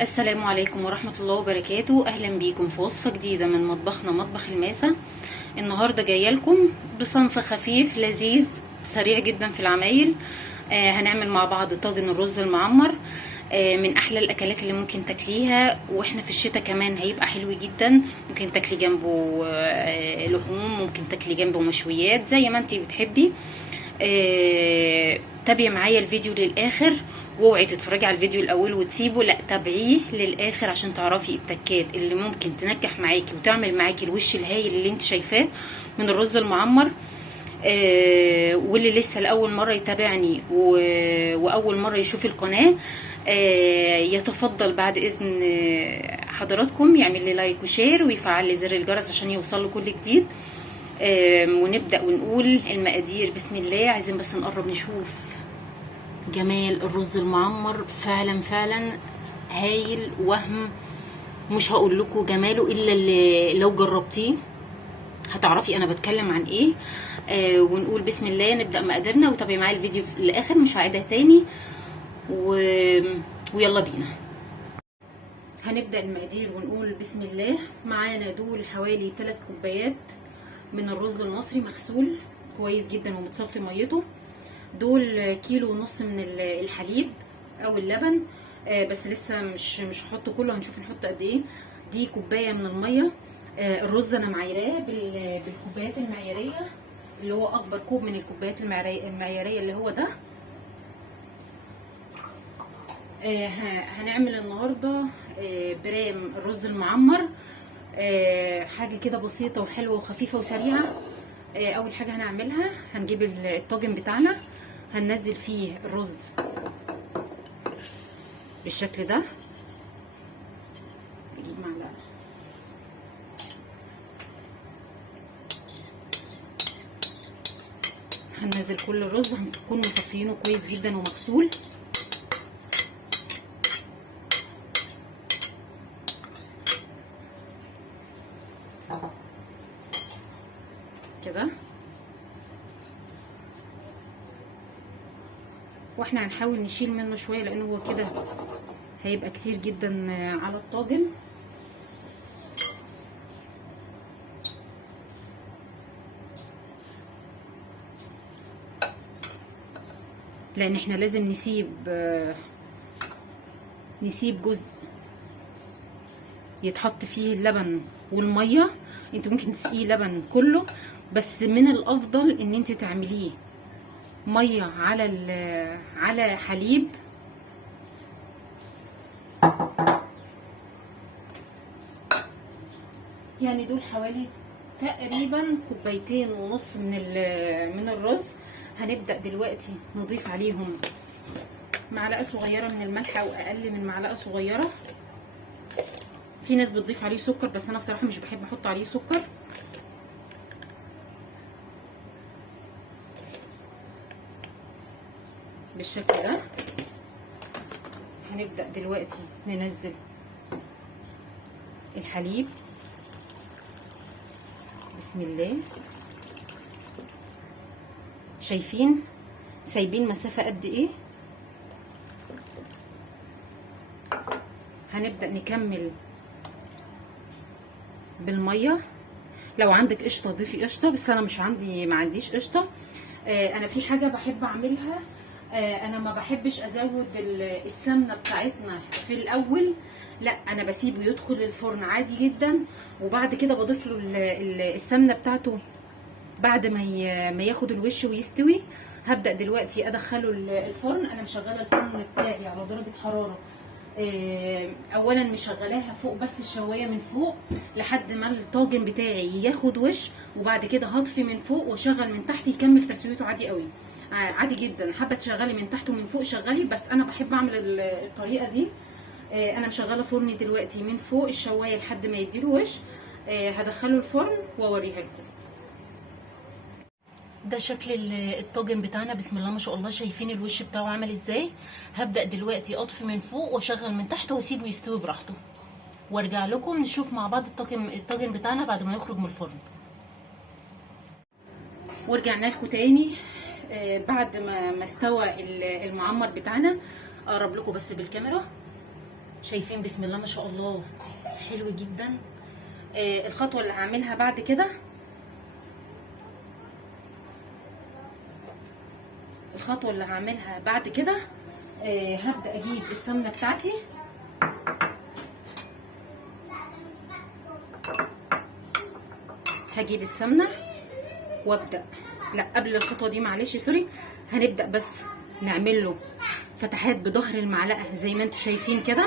السلام عليكم ورحمة الله وبركاته. أهلا بيكم في وصفة جديدة من مطبخنا مطبخ الماسة. النهاردة جاية لكم بصنف خفيف لذيذ سريع جدا في العمايل. هنعمل مع بعض طاجن الرز المعمر. من أحلى الأكلات اللي ممكن تاكليها، وإحنا في الشتاء كمان هيبقى حلو جدا. ممكن تاكلي جنبه لحوم، ممكن تاكلي جنبه مشويات زي ما انتي بتحبي. تابعي معايا الفيديو للاخر، واوعي تتفرجي على الفيديو الاول وتسيبه، لا تابعيه للاخر عشان تعرفي التكات اللي ممكن تنجح معاكي وتعمل معاكي الوش الهايل اللي انت شايفاه من الرز المعمر. واللي لسه لاول مره يتابعني واول مره يشوف القناه، يتفضل بعد اذن حضراتكم يعمل لي لايك وشير ويفعل لي زر الجرس عشان يوصل له كل جديد. ونبدأ ونقول المقادير. بسم الله. عايزين بس نقرب نشوف جمال الرز المعمر. فعلا فعلا هايل، وهم مش هقول لكم جماله الا اللي لو جربتيه هتعرفي انا بتكلم عن ايه. ونقول بسم الله. نبدأ مقاديرنا وتابعي معايا الفيديو للاخر، مش هعيدها تاني ويلا بينا. هنبدأ المقادير ونقول بسم الله. معانا دول حوالي 3 كوبايات من الرز المصري مغسول كويس جدا ومتصفي ميته. دول كيلو ونص من الحليب او اللبن، بس لسه مش هحطه كله، هنشوف نحط قد ايه. دي كوبايه من الميه. الرز انا معايراه بالكوبايات المعياريه، اللي هو اكبر كوب من الكوبايات المعياريه اللي هو ده. هنعمل النهارده برام الرز المعمر. حاجه كده بسيطه وحلوه وخفيفه وسريعه. اول حاجه هنعملها، هنجيب الطاجن بتاعنا، هننزل فيه الرز بالشكل ده. اجيب معلقه. هننزل كل الرز، هنكون مصفيينه كويس جدا ومغسول. كده. واحنا هنحاول نشيل منه شويه لان هو كده هيبقى كتير جدا على الطاجن. لان احنا لازم نسيب جزء يتحط فيه اللبن والميه. انت ممكن تسقيه لبن كله، بس من الافضل ان انت تعمليه ميه على حليب. يعني دول حوالي تقريبا كوبايتين ونص من الرز. هنبدأ دلوقتي نضيف عليهم معلقه صغيره من الملح او اقل من معلقه صغيره. في ناس بتضيف عليه سكر، بس انا بصراحه مش بحب احط عليه سكر. بالشكل ده. هنبدأ دلوقتي ننزل الحليب. بسم الله. شايفين سايبين مسافة قد ايه؟ هنبدأ نكمل بالمية. لو عندك قشطة ضيفي قشطة، بس انا ما عنديش قشطة. انا في حاجة بحب اعملها. انا ما بحبش ازود السمنه بتاعتنا في الاول، لا انا بسيبه يدخل الفرن عادي جدا، وبعد كده بضيف له السمنه بتاعته بعد ما ياخد الوش ويستوي. هبدا دلوقتي ادخله الفرن. انا مشغله الفرن بتاعي على درجه حراره، اولا مشغلاها فوق بس الشوايه من فوق لحد ما الطاجن بتاعي ياخد وش، وبعد كده هطفي من فوق واشغل من تحت يكمل تسويته عادي قوي. عادي جدا. حابه تشغلي من تحت ومن فوق شغلي، بس انا بحب اعمل الطريقه دي. انا مشغله فرني دلوقتي من فوق الشوايه لحد ما يديله وش. هدخله الفرن واوريها لكم. ده شكل الطاجن بتاعنا. بسم الله ما شاء الله. شايفين الوش بتاعه عامل ازاي؟ هبدا دلوقتي اطفي من فوق واشغل من تحت واسيبه يستوي براحته، وارجع لكم نشوف مع بعض الطاجن بتاعنا بعد ما يخرج من الفرن. ورجعنا لكم تاني بعد ما استوى المعمر بتاعنا. اقرب لكم بس بالكاميرا. شايفين بسم الله ما شاء الله حلو جدا. الخطوه اللي هعملها بعد كده، هبدا اجيب السمنه بتاعتي. هجيب السمنه وابدا، لا قبل الخطوه دي معلش سوري، هنبدا بس نعمل له فتحات بظهر المعلقه زي ما انتم شايفين كده.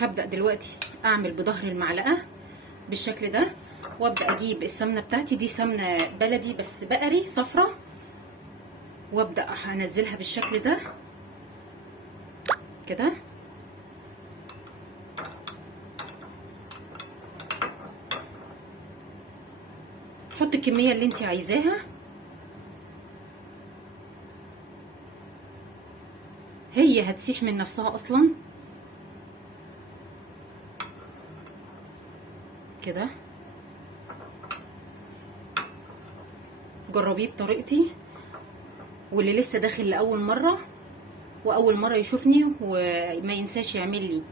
هبدا دلوقتي اعمل بظهر المعلقه بالشكل ده، وابدا اجيب السمنه بتاعتي دي سمنه بلدي بس بقري صفرة، وابدا هنزلها بالشكل ده كده. حط الكميه اللي انت عايزاها. هي هتسيح من نفسها اصلا كده. جربيه بطريقتي، واللي لسه داخل لاول مره واول مره يشوفني وما ينساش يعمل لي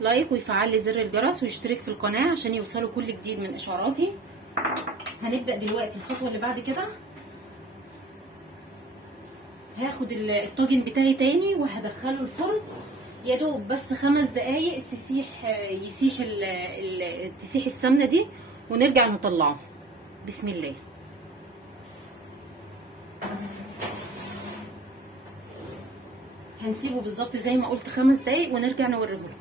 لايك ويفعل لي زر الجرس ويشترك في القناه عشان يوصله كل جديد من اشعاراتي. هنبدا دلوقتي الخطوه اللي بعد كده. هاخد الطاجن بتاعي تاني وهدخله الفرن يا دوب بس 5 دقايق تسيح السمنه دي، ونرجع نطلعه. بسم الله. هنسيبه بالظبط زي ما قلت 5 دقايق ونرجع نوريهولكم.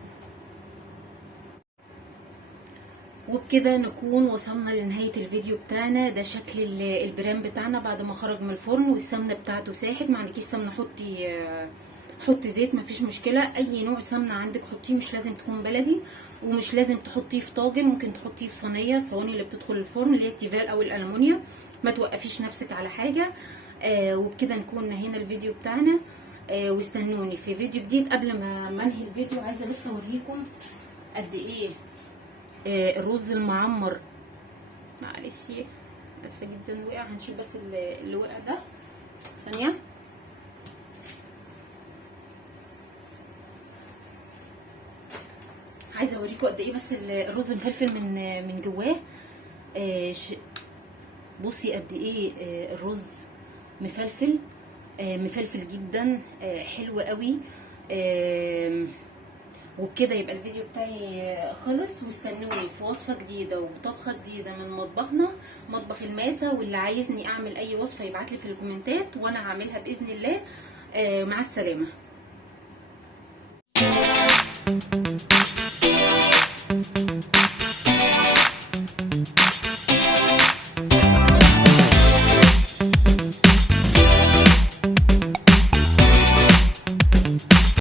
وبكده نكون وصلنا لنهايه الفيديو بتاعنا. ده شكل البرام بتاعنا بعد ما خرج من الفرن والسمنه بتاعته ساحت. ما عندكيش سمنه حطي زيت، مفيش مشكله. اي نوع سمنه عندك حطيه، مش لازم تكون بلدي ومش لازم تحطيه في طاجن، ممكن تحطيه في صينيه، الصواني اللي بتدخل الفرن اللي هي التيفال او الالومنيوم. ما توقفيش نفسك على حاجه. وبكده نكون نهينا الفيديو بتاعنا. واستنوني في فيديو جديد. قبل ما انهي الفيديو عايزه بس اوريكم قد ايه الرز المعمر. معلش اسفه جدا وقع، هنشيل بس اللي وقع ده ثانيه. عايزه اوريكم قد ايه بس الرز مفلفل من جواه. بصي قد ايه الرز مفلفل جدا، حلو قوي. وبكده يبقى الفيديو بتاعي خلص. واستنوني في وصفه جديده وطبخه جديده من مطبخنا، مطبخ الماسة. واللي عايزني اعمل اي وصفه يبعتلي في الكومنتات وانا هعملها باذن الله. مع السلامه.